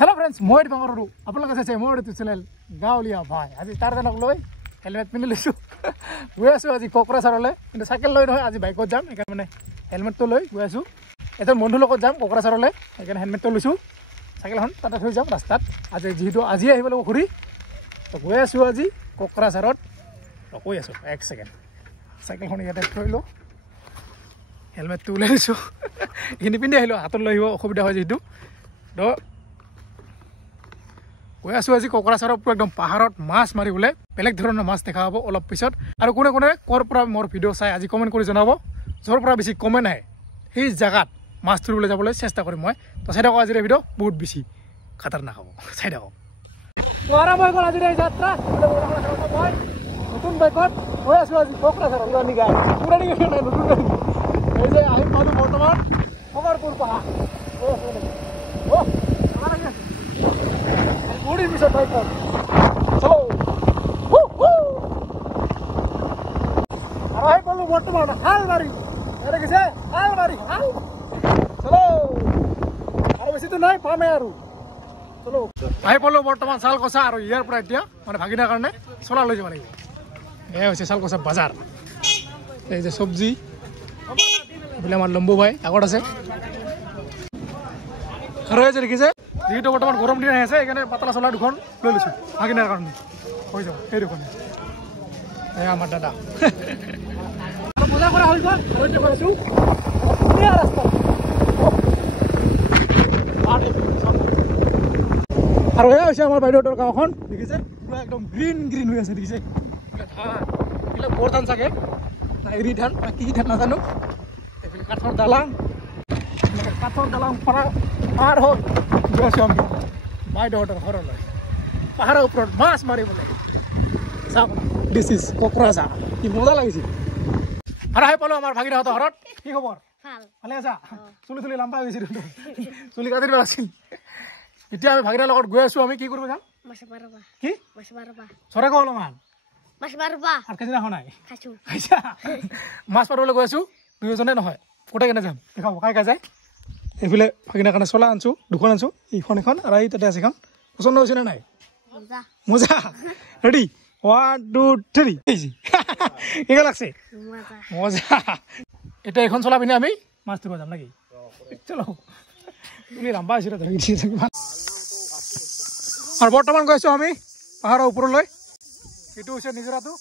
Hello friends মই বাঙৰৰু আপোনালোকে চাইছে মোৰ ইউটিউব চেনেল গাঁৱলীয়া ভাই আজি তাৰ জনক লৈ হেলমেট পিন্ধি লৈছো গৈ আছো আজি কোকৰাঝাৰলৈ কিন্তু সাইকেল লৈ নহয় আজি বাইকত যাম একাৰণে মানে হেলমেটটো লৈ গৈ আছো এজন বন্ধুৰ লগত যাম কোকৰাঝাৰলৈ একাৰণে হেলমেটটো লৈছো সাইকেলখন তাতে থৈ যাম ৰাস্তাত আজি যেহেতু আজি আহিব লাগিব ঘূৰি তো গৈ আছো আজি কোকৰাঝাৰত কৈ আছো এক সেকেন্ড সাইকেলখন ইয়াতে থৈ লো হেলমেটটো লৈ লৈছো ইনি পিন্ধি আহিলো হাতত লৈ আহিব অসুবিধা হয় যেহেতু তো গৈ আছো আজি কোকৰাঝাৰৰ পুৰা একদম পাহাৰত মাছ মাৰিবলৈ বেলেগ ধৰণৰ মাছ দেখা হ'ব অলপ পিছত আৰু কোনে কোনে কৰ পৰা মোৰ ভিডিঅ' চাই আজি কমেণ্ট কৰি জনাব য'ৰ পৰা বেছি কমেণ্ট আহে সেই জাগাত মাছ ধৰিবলৈ যাবলৈ চেষ্টা কৰিম মই তো চাই থাকক আজিৰ ভিডিঅ' বহুত বেছি খাতাৰনাক হ'ব চাই থাকক আৰম্ভ হৈ গ'ল আজিৰ এই যাত্ৰা মই নতুন বাইকত গৈ আছো আজি কোকৰাঝাৰ পুৰণি গাড়ী নতুন এই যে আহি পালোঁ বৰ্তমান খবৰপুৰ পাহাৰ Budi bisa baikkan. Solo. Arai perlu berteman. Hal mari. Ada kisah. Hal mari. Hal. Solo. Habis itu naik pameru. Solo. Arai perlu berteman sal kosa aru year pura dia. Mana bhagina karena solar loja mana itu. Wis sal kosa bazar. এই যে সবজি বলে আমার লম্বু ভাই আগত আছে আৰু এই যে দেখিছে যেহেতু বৰ্তমান গৰম দিন আহি আছে সেইকাৰণে পাতলা চলা দুখন লৈ লৈছোঁ ভাগিনাৰ কাৰণে হৈ যাব সেই দুখনে এই আমাৰ দাদা মজা কৰা হৈ গ'ল কৰিছোঁ ধুনীয়া ৰাস্তা আৰু এয়া হৈছে আমাৰ বাইদেউহঁতৰ গাঁওখন দেখিছে পুৰা একদম গ্ৰীণ গ্ৰীণ হৈ আছে দেখিছে এইবিলাক বৰ ধান চাগে না এৰি ধান না কি ধান নাজানো এইফালে কাঠৰ দালাং পাৰ হ'ল গৈ আছোঁ আমি বাইদেউহঁতৰ ঘৰলৈ পাহাৰৰ ওপৰত মাছ মাৰিবলৈ চাওক দিছ ইজ কোকৰাঝাৰ কি মজা লাগিছে আৰু আহি পালোঁ আমাৰ ভাগিনাহঁতৰ ঘৰত কি খবৰ ভালে আছা চুলি চুলি লাম্বা গৈছিল চুলি কাটি দিব আছিল এতিয়া আমি ভাগিনাৰ লগত গৈ আছোঁ আমি কি কৰিব যাম কি চৰাই কওঁ অলপমান আৰু কেইদিনাখন নাই খাইছা মাছ মাৰিবলৈ গৈ আছোঁ দুয়োজনে নহয় গোটেই কেনে যাম দেখাব কাই কাই যায় এইফালে ভাগিনাৰ কাৰণে চলা আনছোঁ দুখন আনছোঁ এইখন এখন আৰু এই তাতে আছে এখন পচন্দ হৈছে নে নাই মজা ৰেডি 1 2 3 কেনেকুৱা লাগছে মজা এতিয়া এইখন চলা পিনে আমি মাছ ধৰিব যাম নেকি চলো তুমি লাম্বা হৈছিল আৰু বৰ্তমান গৈ আছোঁ আমি পাহাৰৰ ওপৰলৈ এইটো হৈছে নিজৰাটো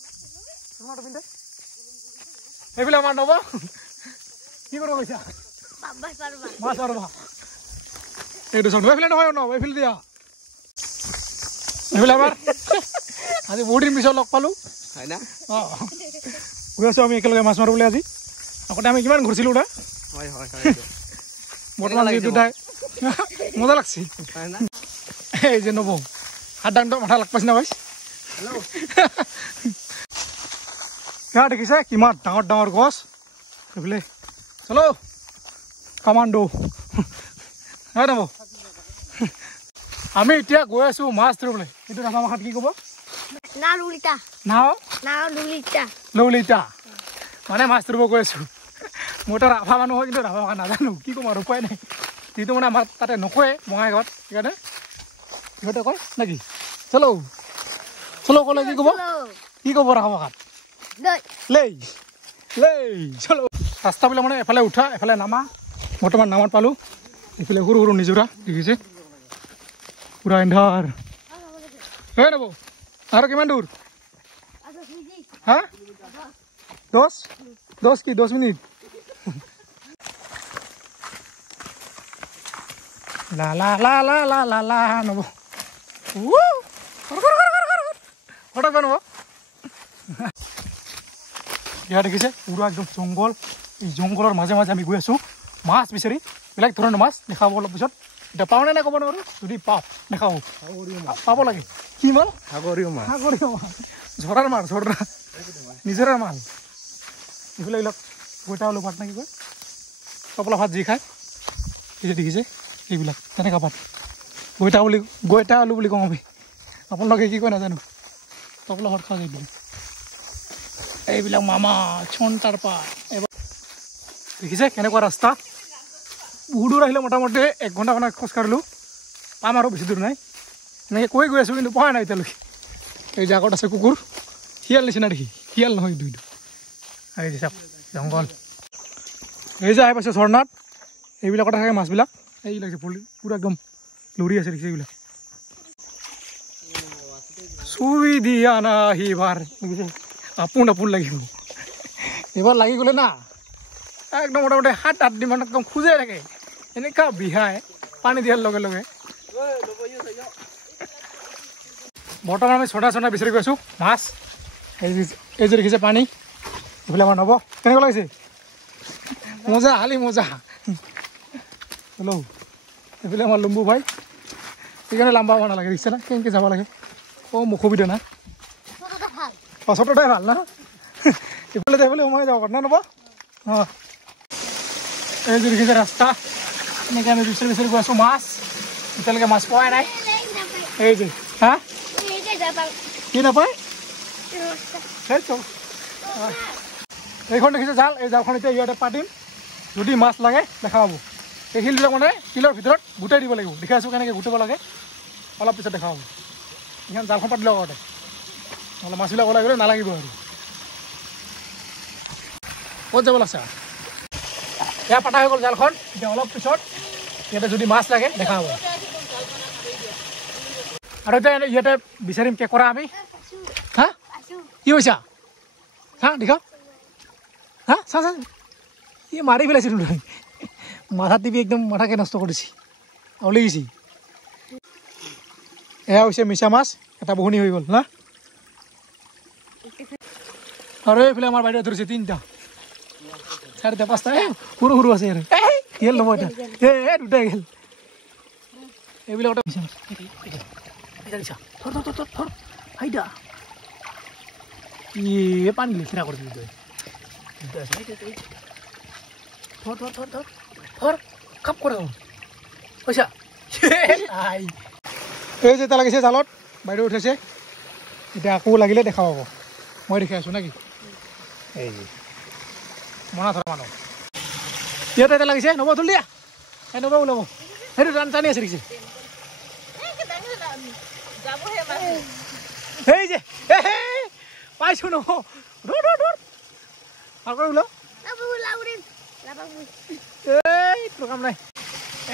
তোমাৰটো পিন্ধে সেইফালে আমাৰ নব কি কৰিব গৈছা মাছ মাৰবা এইটো চাওঁ এইফালে নহয় ন এইফালে দিয়া এইফালে আমাৰ আজি বহুত দিন পিছত লগ পালোঁ হয় না অঁ গৈ আছোঁ আমি একেলগে মাছ মাৰোঁ বুলি আজি আগতে আমি কিমান ঘূৰিছিলোঁ না হয় হয় বৰ্তমান যিটো তাই মজা লাগছে এই যে নব হাত দাংটো মাথা লাগ পাইছে না ভাই হেল্ল' দেখিছে কিমান ডাঙৰ ডাঙৰ গছ এইফালে চলো কামাণ্ডো হয় নব আমি এতিয়া গৈ আছোঁ মাছ ধৰিবলৈ এইটো ৰাভা ভাষাত কি ক'ব ললিতা মানে মাছ ধৰিব গৈ আছোঁ মই তো ৰাভা মানুহ হয় কিন্তু ৰাভা ভাষা নাজানো কি ক'ম আৰু উপায় নাই যিটো মানে আমাৰ তাতে নকয়ে বঙাইগাঁৱত সেইকাৰণে সিহঁতে কয় নেকি চলো চলো ক'লে কি ক'ব ৰাভা ভাষাত লেই চলো ৰাস্তাবিলাক মানে এফালে উঠা এফালে নামা বৰ্তমান নামত পালোঁ এইফালে সৰু সৰু নিজৰা দেখিছে পুৰা এন্ধাৰ হয় নব আৰু কিমান দূৰ হা 10 মিনিট লা লা লা লা লা লা লা নব ফটো নব ইয়াত দেখিছে পুৰা একদম জংঘল এই জংঘলৰ মাজে মাজে আমি গৈ আছোঁ মাছ বিচাৰি বেলেগ ধৰণৰ মাছ দেখাব অলপ পিছত এতিয়া পাওঁ নে নাই ক'ব নোৱাৰোঁ যদি পাওঁ দেখাব পাব লাগে কি মাল সাগৰীয় মাছ ঝৰাৰ মাছ ঝৰা নিজৰাৰ মাছ এইফালে এইবিলাক গৈটা আলু পাত নে কি কয় টপলা ভাত যি খায় এই যে দেখিছে এইবিলাক তেনেকুৱা পাত গৈটা আলু বুলি কওঁ আমি আপোনালোকে কি কয় নাজানো টপলা ভাত খাওঁ এইবিলাক এইবিলাক মামা ছন্তাৰ পাত এবাৰ দেখিছে কেনেকুৱা ৰাস্তা বহুত দূৰ আহিলে মোটামুটি 1 ঘণ্টা খোজ কাঢ়িলোঁ পাম আৰু বেছি দূৰ নাই এনেকৈ কৈ গৈ আছোঁ কিন্তু পোৱা নাই এতিয়ালৈকে এই যে আগত আছে কুকুৰ শিয়াল নিচিনা দেখি শিয়াল নহয় দুইটো এই যে চাওক জংঘল এই যে আহি পাইছোঁ ঝৰ্ণাত এইবিলাকত থাকে মাছবিলাক এইবিলাক যে পুৰা একদম লৰি আছে দেখিছে এইবিলাক চুই দিয়া না সিবাৰ আপোন আপোন লাগিব এইবাৰ লাগি গ'লে না একদম মোটামুটি 7-8 দিনমান একদম খোজে থাকে এনেকুৱা বিহাই পানী দিয়াৰ লগে লগে বৰ্তমান আমি ছটা বিচাৰি গৈছোঁ মাছ এই যে দেখিছে পানী এইফালে আমাৰ নব কেনেকুৱা লাগিছে মজা হালি মজা হেল্ল' এইফালে আমাৰ লম্বু ভাই সেইকাৰণে লাম্বা হ'ব নালাগে দেখিছে না কেনেকৈ যাব লাগে অসুবিধা না ছটাই ভাল না এইফালে সোমাই যাব পাৰ না নব অঁ এই যে দেখিছে ৰাস্তা এনেকৈ আমি বিচাৰি গৈ আছোঁ মাছ এতিয়ালৈকে মাছ পোৱাই নাই এই যে হা কি নাপায় এইখন দেখিছে জাল এই জালখন এতিয়া ইয়াতে পাতিম যদি মাছ লাগে দেখা পাব এই শিলবিলাক মানে শিলৰ ভিতৰত গোটাই দিব লাগিব দেখাই আছোঁ কেনেকৈ গোটাব লাগে অলপ পিছত দেখা পাব এইখন জালখন পাতিলে আগতে নহ'লে মাছবিলাক ওলাই গ'লে নালাগিব আৰু ক'ত যাব লাগছে এয়া পাতা হৈ গ'ল জালখন এতিয়া অলপ পিছত ইয়াতে যদি মাছ লাগে দেখা পাব আৰু এতিয়া ইয়াতে বিচাৰিম কেঁকোৰা আমি হা কি কৈছা হা দেখা হা চা ই মাৰি পেলাইছে মাথা টিপি একদম মাথাকে নষ্ট কৰিছে আউলি গৈছে এয়া হৈছে মিছা মাছ এটা বহুনি হৈ গ'ল না আৰু এইফালে আমাৰ বাইদেউ ধৰিছে 3টা 4টা 5টা সৰু সৰু আছে আৰু গেল নব এটা দুটাই গেল এইবিলাক মিছা মাছ থৰ হাইদা ই পানী লেখেৰা কৰি দিলি তই থৰ খাপ কৰে পইচা এই যে এটা লাগিছে জালত বাইদেউ উঠাইছে এতিয়া আকৌ লাগিলে দেখা পাব মই দেখি আছোঁ নেকি এই মনা ধৰা মানুহ ইয়াতে এটা লাগিছে নব তুল দিয়া এই নব ওলাব সেইটো টানি আছে দেখিছে এই যে পাইছোঁ ন আকৌ ওলাও এই তোৰ কাম নাই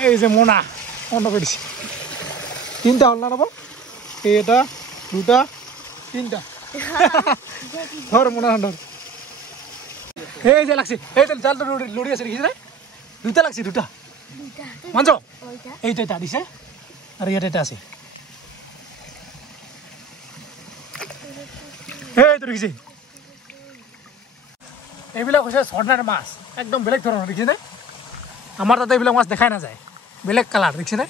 এই যে মোনা বন্ধ কৰি দিছে 3টা হ'ল না নব এটা 2টা 3টা ধৰ মোনা ধৰ এই যে লাগছে এই জালটো লৰি আছে দেখিছে 2টা লাগছে 2টা মাঞ্চ এইটা এটা দিছে আৰু ইয়াতে এটা আছে এইটো দেখিছে এইবিলাক হৈছে ঝৰ্ণাৰ মাছ একদম বেলেগ ধৰণৰ দেখিছেনে আমাৰ তাতে এইবিলাক মাছ দেখাই নাযায় বেলেগ কালাৰ দেখিছেনে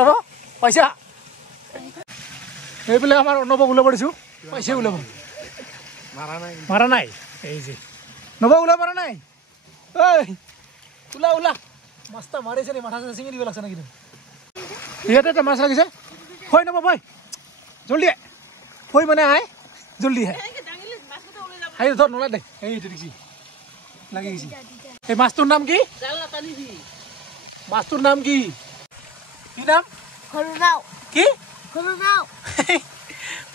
ৰ'ব পইচা এইবিলাক আমাৰ নবক ওলাব দিছোঁ পইচা ওলাব মাৰা নাই এই যে নবক ওলাব পৰা নাই ঐ ওলা মাছটা মাৰিছে নি মাথা চিঙি দিব লাগছে নেকি ইয়াতে এটা মাছ লাগিছে হয় নব ভাই জলদি হয় মানে আই জলদি আহি ধৰ নোলাই দে এইটো দেখিছি লাগি গৈছে এই মাছটোৰ নাম কি মাছটোৰ নাম কি নাম কি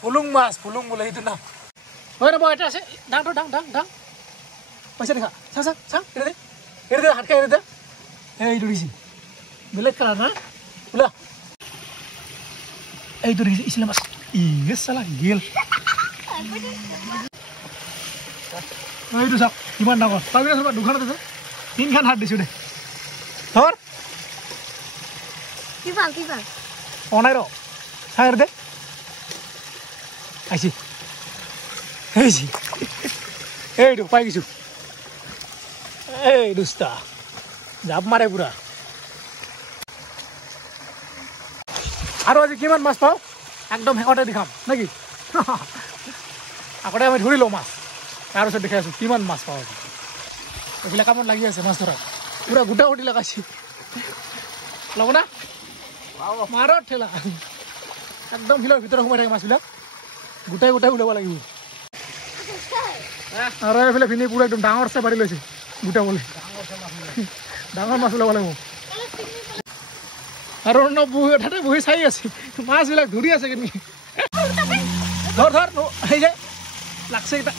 ফুলুং মাছ ফুলুং বোলে সেইটো নাম হয় নব এটা আছে ডাং পইচা দেখা চা এৰি দে হাতকে এৰি দে এইটো দেখিছি বেলেগ কালাৰ না ওলা এইটো দেখিছি ইছলা মাছ ইয়ে চালা গেল এইটো চাওক কিমান ডাঙৰ তাৰপিছত চাবা দুখন আছে 3খান হাত দিছোঁ দে ধৰ অনাই ৰ চাই দে আহিছি এইটো পাই গৈছোঁ এই দুষ্টা জাপ মাৰে পুৰা আৰু আজি কিমান মাছ পাওঁ একদম শেষতে দেখাম নেকি আগতে আমি ধৰি লওঁ মাছ তাৰপিছত দেখাই আছোঁ কিমান মাছ পাওঁ এইবিলাক কামত লাগি আছে মাছ ধৰা পুৰা গোটা গুটি লগাইছে ল'ব না মাৰত ঠেলা একদম শিলৰ ভিতৰত সোমাই থাকে মাছবিলাক গোটাই ওলাব লাগিব আৰু এইফালে ভিনি পুৰা একদম ডাঙৰ চাই পাৰি লৈছে গোটাবলৈ ডাঙৰ মাছ ওলাব লাগিব আৰু তাতে বহি চাই আছে মাছবিলাক ধৰি আছে কিন্তু ধৰ ধৰ সেই যে লাগছে এটা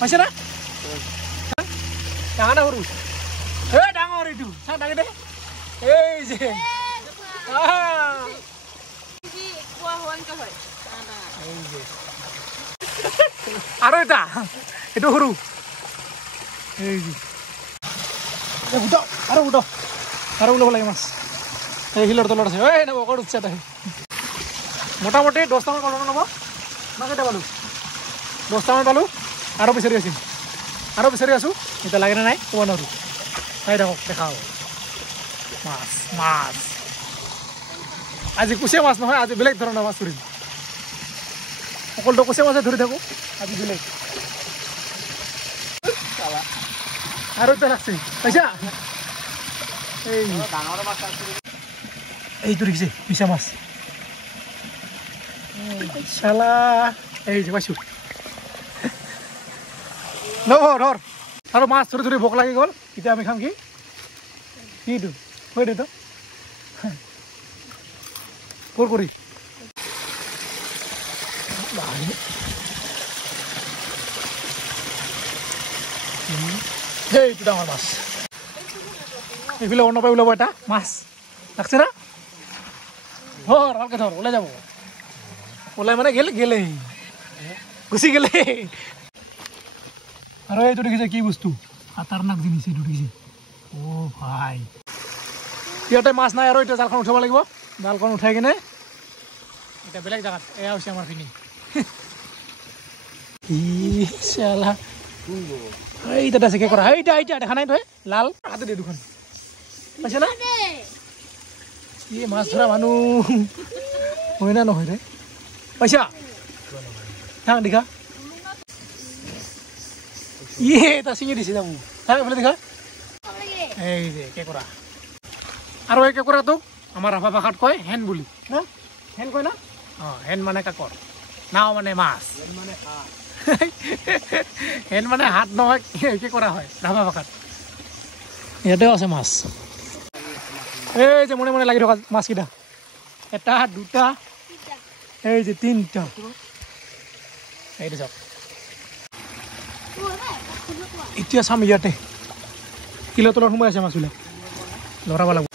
পাইছে না ডাঙৰ না সৰু এই ডাঙৰ এইটো চা ডাঙৰ দে এই যে আৰু এটা এইটো সৰু এই যে উঠো আৰু উঠো আৰু ওলাব লাগে মাছ এই শিলৰ তলত আছে এই নব অকল উঠছে তাই মোটামুটি 10টামান পালোঁ নব না কেইটা পালোঁ 10টামান পালোঁ আৰু বিচাৰি আছোঁ এতিয়া লাগে নে নাই ক'ব নোৱাৰোঁ চাই থাকক দেখা হ'ব মাছ মাছ আজি কুচিয়া মাছ নহয় আজি বেলেগ ধৰণৰ মাছ ধৰিম অকলটো কুচিয়া মাছে ধৰি থাকোঁ আজি বেলেগ আৰু এটা লাগছে পাইছা এইটো দেখিছে মিছা মাছ চালা এই যে পাইছোঁ নব ধৰ আৰু মাছ ধৰি ধৰি ভোক লাগি গ'ল এতিয়া আমি খাম কিটো হৈ দে তো কৰি এইটো ডাঙৰ মাছ এইফালে অন্য পাই ওলাব এটা মাছ লাগছে না ধৰ ভালকে ধৰ ওলাই যাব ওলাই মানে গেলে গুচি গেলে আৰু এইটো দেখিছে কি বস্তু খাতাৰনাক জিনিস এইটো দেখিছে অ ভাই ইয়াতে মাছ নাই আৰু এতিয়া জালখন উঠাব লাগিব জালখন উঠাই কিনে এটা বেলেগ জায়গা এয়া হৈছে আমাৰ ফিনি ইশালা এইটা আছে কি কৰা এইটা দেখা নাই তই লাল হাতে দে দুখন পাইছে না এই মাছ ধৰা মানুহ হয় না নহয় ৰে পইচা থাক দেখা এটা চিঙি দিছে যাবো থাক বলে দেখা এই যে কেকৰা আৰু এই কেকৰাটোক আমাৰ ৰাভা ভাষাত কয় হেন বুলি না হেন কয় না হেন মানে কাকৰ নাও মানে মাছ হেন মানে হাত নহয় কেকৰা হয় ৰাভা ভাষাত ইয়াতেও আছে মাছ এই যে মনে মনে লাগি থকা মাছকেইটা এটা দুটা এই যে তিনটা এইটো চাওক এতিয়া চাম ইয়াতে কিলো তলত সোমাই আছে মাছবিলাক লৰাব লাগিব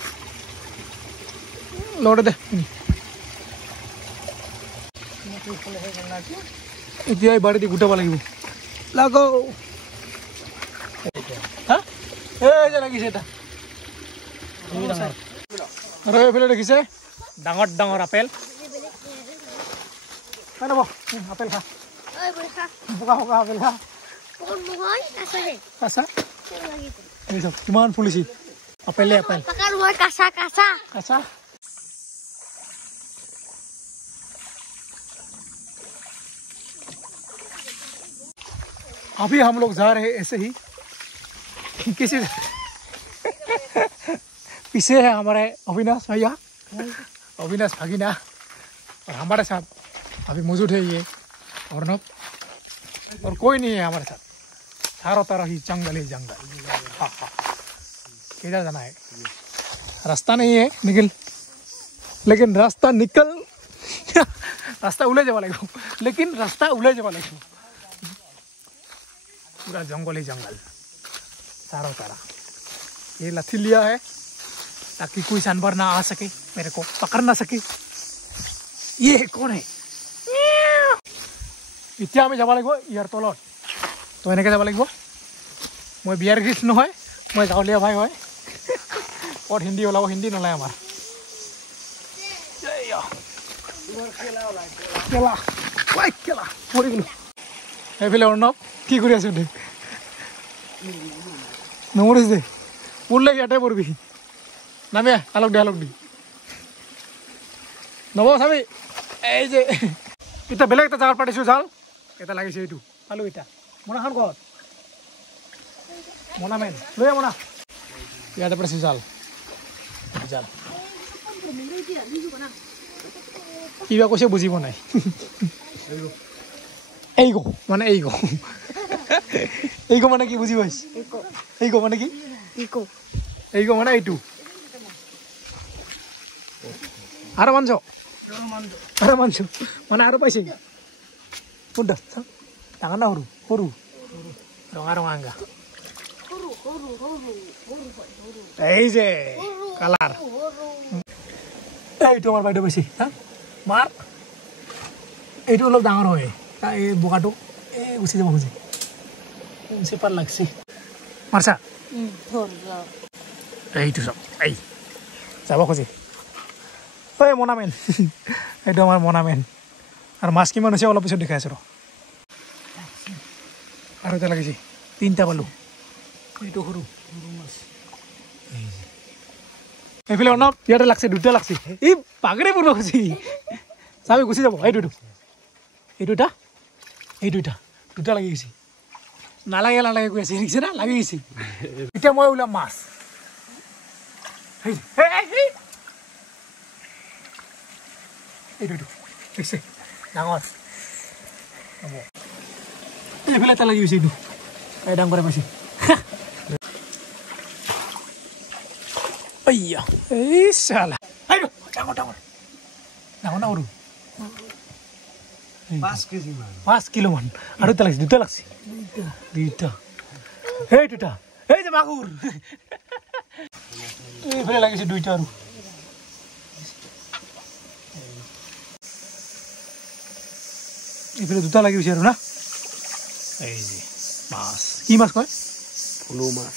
লৰে দে এতিয়া এই বাৰীতে গোটাব লাগিব লাগাও হা এই যে লাগিছে এটা আৰু এইফালে দেখিছে ডাঙৰ ডাঙৰ আপেল নব আপেল খা বগা বগা আপেল খা কাঁচা এই চব কিমান ফুলিছে আপেলে আপেল কাঁচা কাঁচা কাঁচা अभी हम लोग जा रहे हैं ऐसे ही किसी पीछे है हमारे अविनाश भैया अविनाश भगीना और हमारे साथ अभी मौजूद है ये अर्णव और कोई नहीं है हमारे साथ चारों तरफ ही जंगल ही जंगल किधर जाना है रास्ता नहीं है लेकिन रास्ता निकल रास्ता उले जावा लगे लेकिन रास्ता उले जावा लगे पूरा जंगल ही जंगल चारों तरफ ये लाठी लिया है ताकि कोई जानवर ना आ सके मेरे को पकड़ ना सके ये कौन है इतना আমি যাব লাগিব ইয়াৰ তলত তো এনেকৈ যাব লাগিব মই বিয়াৰ গীত নহয় মই গাঁৱলীয়া ভাই হয় ক'ত হিন্দী ওলাব হিন্দী নলাই আমাৰ পৰি গ'লো এইফালে অৰ্ণৱ কি কৰি আছো দে নমৰিছ দে পৰলে ইয়াতে পৰবি নামে আলোক দি নব চাবি এই যে এটা বেলেগ এটা জাগাত পাতিছোঁ জাল এটা লাগিছে এইটো পালোঁ এটা মোনাখন ক'ত মোনা মেন লৈ মোনা ইয়াতে পাতিছোঁ জাল জাল কিবা কৈছে বুজিব নাই এইগো মানে এইগো এইগো মানে কি বুজি পাইছ এইগো মানে কি এইগো মানে এইটো আৰু মানছ আৰু মানছ মানে আৰু পাইছে কোনটা ডাঙৰ না সৰু সৰু ৰঙা ৰঙা আংগা এই যে কালাৰ এইটো আমাৰ বাইদেউ পাইছে হা মাৰ এইটো অলপ ডাঙৰ হয় এই বোকাটো এই গুচি যাব খুজি চেপাৰ লাগছে মাৰছা এইটো চাওক এই যাব খুজি ঐ মনামেন এইটো আমাৰ মনামেন আৰু মাছ কিমান হৈছে অলপ পিছত দেখাই আছো ৰ আৰু এটা লাগিছে 3টা পালো এইটো সৰু সৰু মাছ এইফালে অলপ ইয়াতে লাগছে 2টা লাগছে এই পাগৰে পূৰ্ব খুজি চাবি গুচি যাব এইটো এই দুটা লাগি গৈছে নালাগে নালাগে কৈ আছে দেখিছে না লাগি গৈছে এতিয়া মই ওলাম মাছ এইটো দেখিছে ডাঙৰ হ'ব এইফালে এটা লাগি গৈছে এইটো এই ডাঙৰ পাইছে আইয়া এই চালা এইটো ডাঙৰ ডাঙৰ ডাঙৰ না সৰু 5 কিলো মান আৰু এটা লাগছে দুটা লাগছে দুইটা এই দুটা এই যে মাগুৰ এইফালে লাগিছে দুইটা আৰু এইফালে দুটা লাগি গৈছে আৰু না এই যে মাছ কি মাছ কয় ফুলো মাছ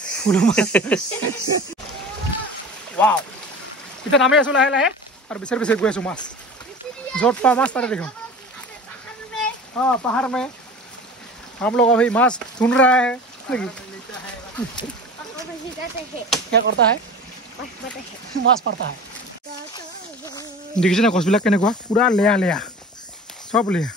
ৱাও এতিয়া নামি আছো লাহে লাহে আৰু বিচাৰি বিচাৰি গৈ আছো মাছ য'ত পাওঁ মাছ তাতে দেখোঁ हाँ पहाड़ में हम लोग अभी माछ ढूंढ रहा है क्या करता है माछ पड़ता है देखिए ना गछबिलाक केनेकुवा पूरा लेया लेया सब लेया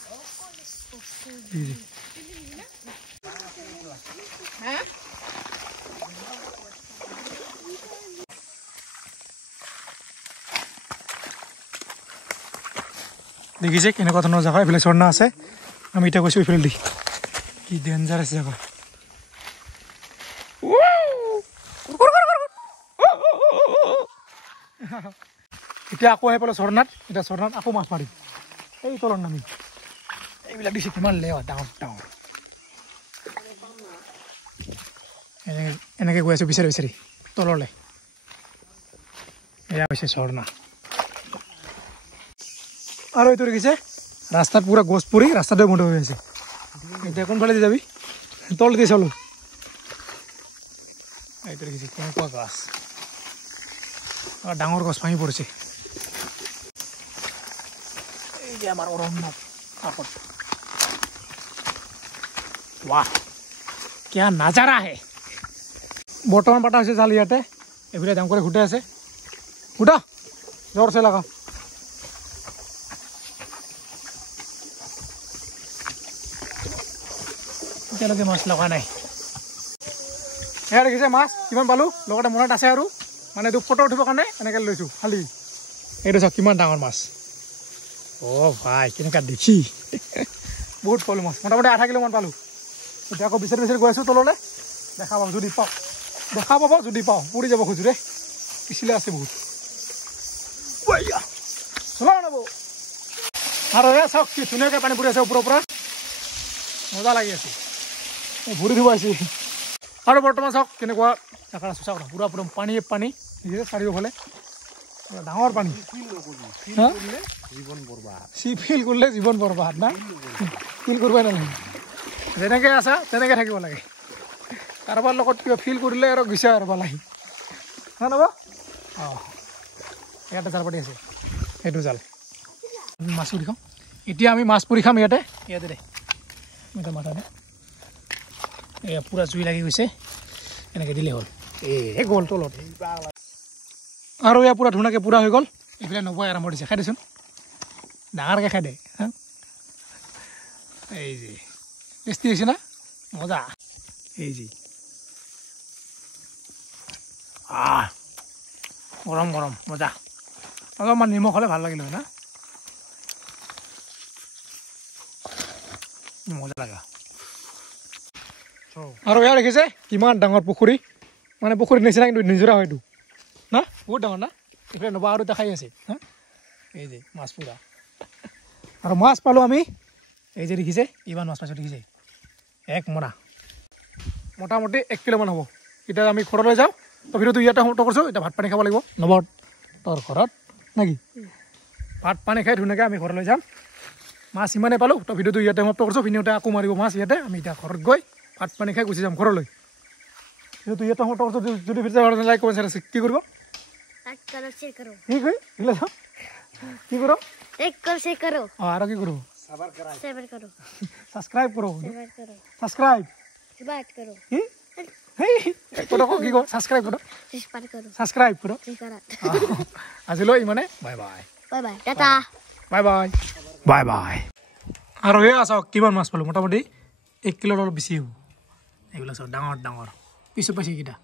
দেখিছে কেনেকুৱা ধৰণৰ জাগা এইফালে ঝৰ্ণা আছে আমি এতিয়া গৈছো এইফালে দি কি ডেঞ্জাৰাছ জাগা এতিয়া আকৌ আহি পালো ঝৰ্ণাত এতিয়া ঝৰ্ণাত আকৌ মাছ মাৰিম এই তলত নামি এইবিলাক দিছে কিমান লেৱা ডাঙৰ ডাঙৰ এনেকৈ গৈ আছো বিচাৰি বিচাৰি তললৈ এয়া হৈছে ঝৰ্ণা আৰু এইটো দেখিছে ৰাস্তাত পুৰা গছ পৰি ৰাস্তাটোৱে বন্ধ হৈ আছে এতিয়া কোনফালে যাবি তল দি চালো এইটো দেখিছে কেনেকুৱা গছ ডাঙৰ গছ ভাঙি পৰিছে এই যে আমাৰ অৰণ্যত কাষত वाह क्या नजारा है बर्तमान पाटा से जाल इते एफिले दाम करे घुटे আছে उठा जोर से लगा এতিয়ালৈকে মাছ লগা নাই এয়া দেখিছে মাছ কিমান পালো লগতে মনত আছে আৰু মানে দু ফটো উঠিব কাৰণে এনেকৈ লৈছো খালি এইটো চাওক কিমান ডাঙৰ মাছ অ ভাই কেনেকা দেখি বহুত পালো মাছ মোটামুটি 8 কিলো মান পালো এতিয়া আকৌ বিচাৰি বিচাৰি গৈ আছো তললৈ দেখা পাব যদি পাওঁ দেখা পাব যদি পাওঁ পুৰি যাব খুজু ৰে পিছলে আছে বহুত ওয়া চলো নব আৰু এ চাওক কি ধুনীয়াকৈ পানী পৰি আছে ওপৰৰ পৰা মজা লাগি আছে ভৰি ধুব আহিছে আৰু বৰ্তমান চাওক কেনেকুৱা জাগা আছে চাওক পুৰা পুৰা পানী পানী দেখিছে চাৰিওফালে ডাঙৰ পানী জীৱন বৰবাদ ফিল কৰিলে জীৱন বৰবাদ না ফিল কৰিবই নালাগে যেনেকৈ আছা তেনেকৈ থাকিব লাগে কাৰোবাৰ লগত কিবা ফিল কৰিলে আৰু গুচা আৰু পালাহি না নব অঁ ইয়াতে জাল পাতি আছে সেইটো জাল মাছ পুৰি খাওঁ এতিয়া আমি মাছ পুৰি খাম ইয়াতে ইয়াতে দে এটা মাথা দে এয়া পুৰা জুই লাগি গৈছে এনেকৈ দিলে হ'ল এই গ'ল তলত আৰু এয়া পুৰা ধুনীয়াকৈ পুৰা হৈ গ'ল এইফালে নবই আৰম্ভ দিছে খাই দেচোন ডাঙৰকৈ খাই দে হা এই যে টেষ্টি হৈছে না মজা এই যে গৰম গৰম মজা অলপমান নিমখ হ'লে ভাল লাগিলে হয় না মজা লাগা আৰু এয়া দেখিছে কিমান ডাঙৰ পুখুৰী মানে পুখুৰীৰ নিচিনা কিন্তু নিজৰা হয়তো না বহুত ডাঙৰ না এইফালে নবা আৰু এটা খাই আছে হা এই যে মাছ পুৰা আৰু মাছ পালোঁ আমি এই যে দেখিছে ইমান মাছ পাইছোঁ দেখিছে এক মোনা মোটামুটি 1 কিলোমান হ'ব এতিয়া আমি ঘৰলৈ যাওঁ তো ভিডিঅ'টো ইয়াতে সমাপ্ত কৰিছোঁ এতিয়া ভাত পানী খাব লাগিব নৱত তোৰ ঘৰত নেকি ভাত পানী খাই ধুনীয়াকৈ আমি ঘৰলৈ যাম মাছ ইমানেই পালোঁ তো ভিডিঅ'টো ইয়াতে সমাপ্ত কৰিছোঁ ভিডিঅ'তে আকৌ মাৰিব মাছ ইয়াতে আমি এতিয়া ঘৰত গৈ ভাত পানী খাই গুচি যাম ঘৰলৈ ভিডিঅ'টো ইয়াতে সমাপ্ত কৰিছোঁ যদি ভিডিঅ'টো লাইক কমেণ্ট শ্বেয়াৰ কি কৰিব কি কৈ কি কৰোঁ আৰু কি কৰোঁ সাবস্ক্ৰাইব কৰো সাবস্ক্ৰাইব কি কি কো সাবস্ক্ৰাইব কৰো সাবস্ক্ৰাইব কৰো আজিলৈ ইমানে bye bye tata bye bye bye bye আৰু এই চাওক কিমান মাছ পালোঁ মোটামুটি 1 কিলোৰ অলপ বেছি হ'ব এইবিলাক চাওক ডাঙৰ ডাঙৰ পিছত পাইছে কেইটা